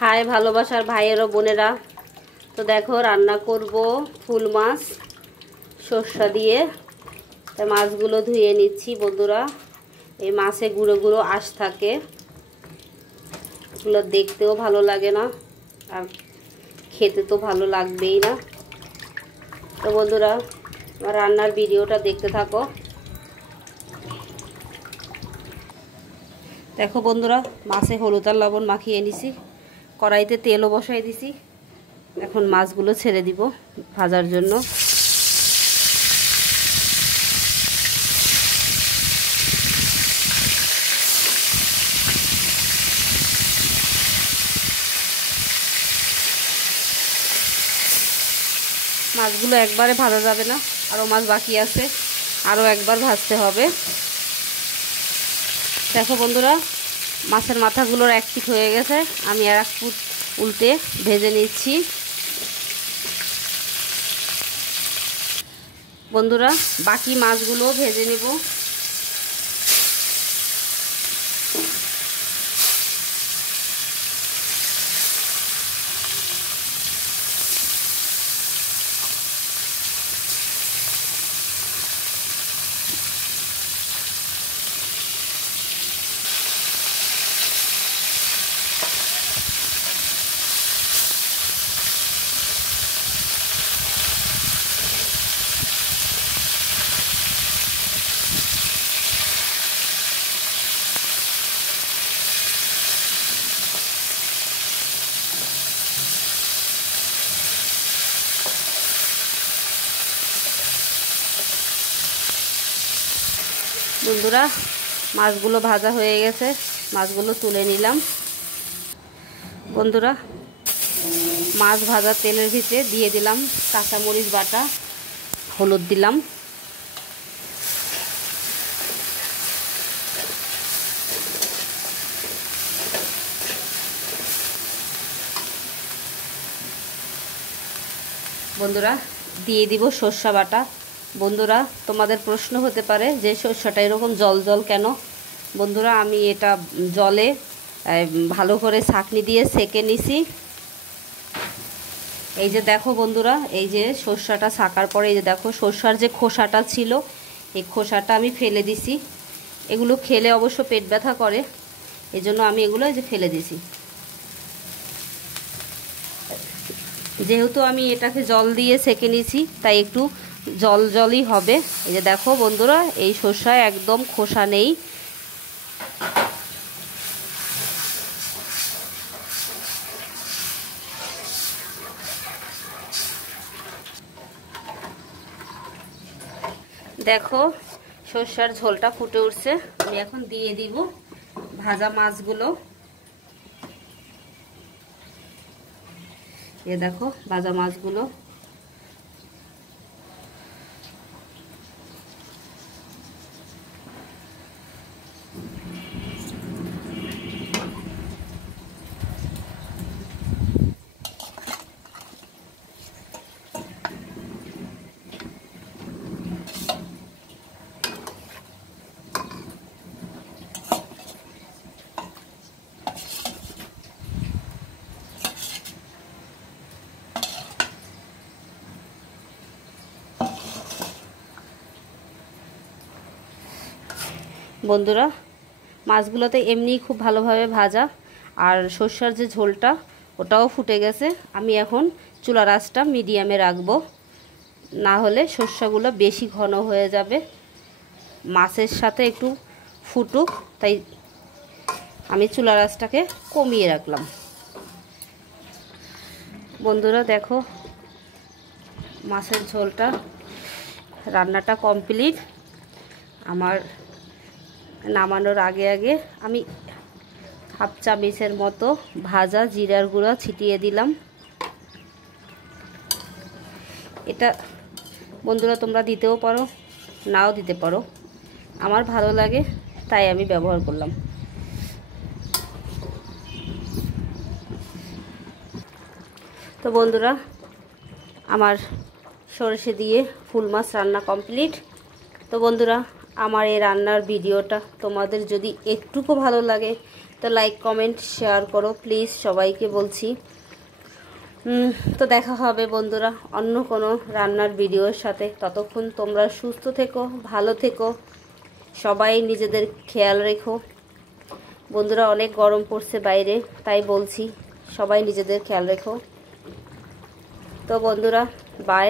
High ভালোবাসার ভাইয়ের ও বোনেরা, তো দেখো রান্না করব ফুল মাছ সরষা দিয়ে। তাই মাছগুলো ধুয়ে নিচ্ছি বন্ধুরা। এই মাছে গুঁড়ো গুঁড়ো আঁশ থাকে, এগুলো দেখতেও ভালো লাগে না আর খেতে তো ভালো লাগবেই না। তো বন্ধুরা আমার রান্নার ভিডিওটা দেখতে থাকো। দেখো বন্ধুরা, মাছে হলুদ আর লবণ মাখিয়ে নিছি, কড়াইতে তেলও বসাই দিছি। এখন মাছগুলো ছেড়ে দিব ভাজার জন্য। মাছগুলো একবারে ভাজা যাবে না, আরও মাছ বাকি আছে, আরও একবার ভাজতে হবে। দেখো বন্ধুরা, মাছের মাথাগুলোর এক পিঠ হয়ে গেছে, আমি আর এক পিঠ উল্টে ভেজে নিচ্ছি। বন্ধুরা বাকি মাছগুলো ভেজে নেব। বন্ধুরা মাছগুলো ভাজা হয়ে গেছে, মাছগুলো তুলে নিলাম। বন্ধুরা মাছ ভাজা তেলের ভিতরে দিয়ে দিলাম কাঁচামরিচ বাটা, হলুদ দিলাম, বন্ধুরা দিয়ে দিব সরষা বাটা। বন্ধুরা তোমাদের প্রশ্ন হতে পারে যে সরষাটা এরকম জল জল কেন। বন্ধুরা আমি এটা জলে ভালো করে ছাঁকনি দিয়ে সেকে নিছি। এই যে দেখো বন্ধুরা, এই যে সরষাটা ছাকার পরে এই যে দেখো সরষার যে খোসাটা ছিল, এই খোসাটা আমি ফেলে দিছি। এগুলো খেলে অবশ্য পেট ব্যথা করে, এজন্য আমি এগুলো এই যে ফেলে দিছি। যেহেতু আমি এটাকে জল দিয়ে সেকে নিয়েছি তাই একটু জল জলই হবে। এই যে দেখো বন্ধুরা, এই সরষায় একদম খোসা নেই। দেখো সরষার ঝোলটা ফুটে উঠছে, আমি এখন দিয়ে দিব ভাজা মাছগুলো। এ দেখো ভাজা মাছগুলো। বন্ধুরা মাছগুলোতে এমনিই খুব ভালোভাবে ভাজা, আর সরষার যে ঝোলটা ওটাও ফুটে গেছে। আমি এখন চুলার আঁচটা মিডিয়ামে রাখবো, না হলে সরষাগুলো বেশি ঘন হয়ে যাবে। মাছের সাথে একটু ফুটুক, তাই আমি চুলার আঁচটাকে কমিয়ে রাখলাম। বন্ধুরা দেখো মাছের ঝোলটা রান্নাটা কমপ্লিট। আমার নামানোর আগে আগে আমি হাফ চামচের মতো ভাজা জিরার গুঁড়া ছিটিয়ে দিলাম। এটা বন্ধুরা তোমরা দিতেও পারো, নাও দিতে পারো, আমার ভালো লাগে তাই আমি ব্যবহার করলাম। তো বন্ধুরা আমার সরষে দিয়ে ফুল মাছ রান্না কমপ্লিট। তো বন্ধুরা আমার এই রান্নার ভিডিওটা তোমাদের যদি একটুকু ভালো লাগে তো লাইক কমেন্ট শেয়ার করো প্লিজ, সবাইকে বলছি। তো দেখা হবে বন্ধুরা অন্য কোনো রান্নার ভিডিওর সাথে। ততক্ষণ তোমরা সুস্থ থেকো, ভালো থেকো, সবাই নিজেদের খেয়াল রেখো বন্ধুরা। অনেক গরম পড়ছে বাইরে, তাই বলছি সবাই নিজেদের খেয়াল রেখো। তো বন্ধুরা বাই।